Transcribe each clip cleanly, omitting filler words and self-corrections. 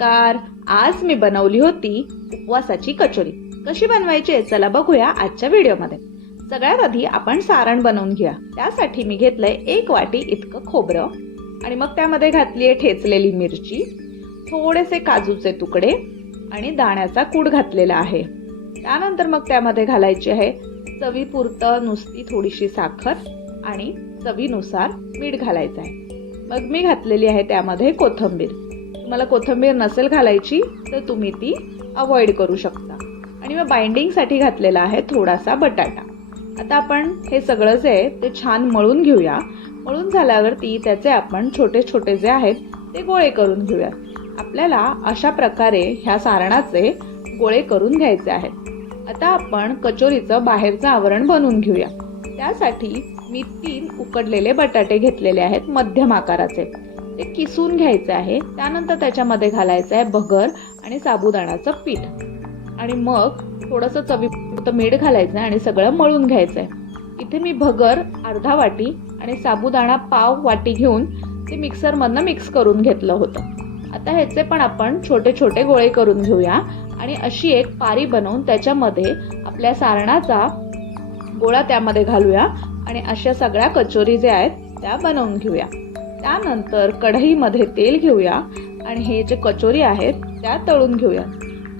नमस्कार. आज मी बनवली होती उपवासाची कचोरी. कशी बनवायची चला बघूया आजच्या व्हिडिओमध्ये. सगळ्यात आधी आपण सारण बनवून घेऊया. त्यासाठी मी घेतलंय 1 वाटी इतकं खोबरं आणि मग त्यामध्ये घातली आहे ठेचलेली मिरची, थोडेसे काजूचे तुकडे आणि दाण्याचा कूट घातलेला आहे. त्यानंतर मग त्यामध्ये घालायची आहे चवीपुरतं नुसती थोडीशी साखर आणि चवीनुसार मीठ घालायचं आहे. मग मी घातलेली आहे त्यामध्ये कोथिंबीर. तुम्हाला कोथिंबीर नसेल घालायची तर तुम्ही ती अवॉइड करू शकता. आणि मग बाइंडिंगसाठी घातलेला आहे थोडासा बटाटा. आता आपण हे सगळं जे आहे ते छान मळून घेऊया. मळून झाल्यावरती त्याचे आपण छोटे छोटे जे आहेत ते गोळे करून घेऊया. आपल्याला अशा प्रकारे ह्या सारणाचे गोळे करून घ्यायचे आहेत. आता आपण कचोरीचं बाहेरचं आवरण बनवून घेऊया. त्यासाठी मी 3 उकडलेले बटाटे घेतलेले आहेत मध्यम आकाराचे. ते किसून घ्यायचे आहे. त्यानंतर त्याच्यामध्ये घालायचं आहे भगर आणि साबुदाण्याचं पीठ आणि मग थोडंसं चवीपुरतं मीठ घालायचं आणि सगळं मळून घ्यायचं आहे. इथे मी भगर अर्धा वाटी आणि साबुदाणा पाव वाटी घेऊन ते मिक्सरमधनं मिक्स करून घेतलं होतं. आता ह्याचे पण आपण छोटे छोटे गोळे करून घेऊया आणि अशी एक पारी बनवून त्याच्यामध्ये आपल्या सारणाचा गोळा त्यामध्ये घालूया आणि अशा सगळ्या कचोरी जे आहेत त्या बनवून घेऊया. त्यानंतर कढईमध्ये तेल घेऊया आणि हे जे कचोरी आहेत त्या तळून घेऊया.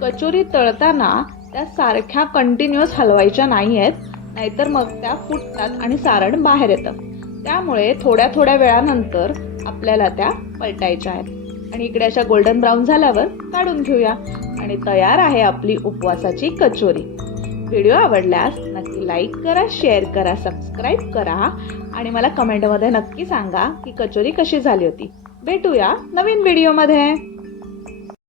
कचोरी तळताना त्या सारख्या कंटिन्युअस हलवायच्या नाही आहेत, नाहीतर मग त्या फुटतात आणि सारण बाहेर येतं. त्यामुळे थोड्या थोड्या वेळानंतर आपल्याला त्या पलटायच्या आहेत आणि इकडे अशा गोल्डन ब्राऊन झाल्यावर काढून घेऊया आणि तयार आहे आपली उपवासाची कचोरी. व्हिडिओ आवडल्यास नक्की लाईक करा, शेअर करा, सबस्क्राईब करा आणि मला कमेंटमध्ये नक्की सांगा की कचोरी कशी झाली होती. भेटूया नवीन व्हिडिओमध्ये.